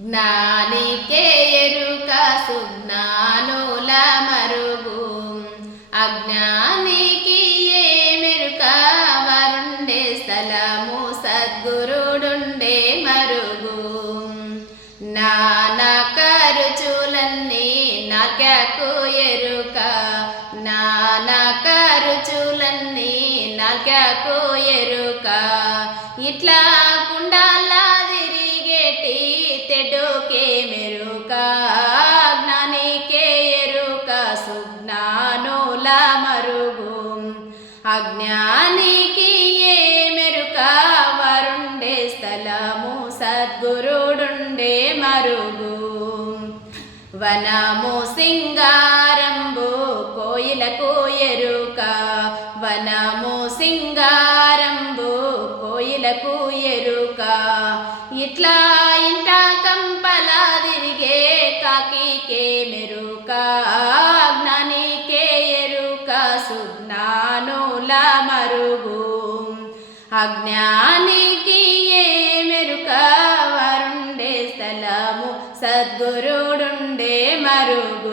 జ్ఞానికే ఎరుక సుజ్ఞానుల మరుగు అజ్ఞానికి ఏమెరుక వరుండే స్థలము సద్గురుడుండే మరుగు నానా ఖర్చులన్నీ నాకెకు ఎరుక నానా ఖర్చులన్నీ నాకెకు ఎరుక ఇట్లా కుండాలా తిరిగేటి తెడుకే మెరుక జ్ఞానికే ఎరుక సుజ్ఞానుల మరుగు అజ్ఞానికి ఏ మెరుక వరుండే స్థలము సద్గురుడుండే మరుగు వనము సింగారంబు కోయిలకు ఎరుక వనము సింగారంబు కోయిలకు ఎరుక ఇట్లా ఇంట కంపల తిరిగే కాకికే మెరుక జ్ఞానికే ఎరుక సుజ్ఞానుల మరుగు అజ్ఞానికి ఏ మెరుక వరుండే స్థలము సద్గురుడుండే మరుగు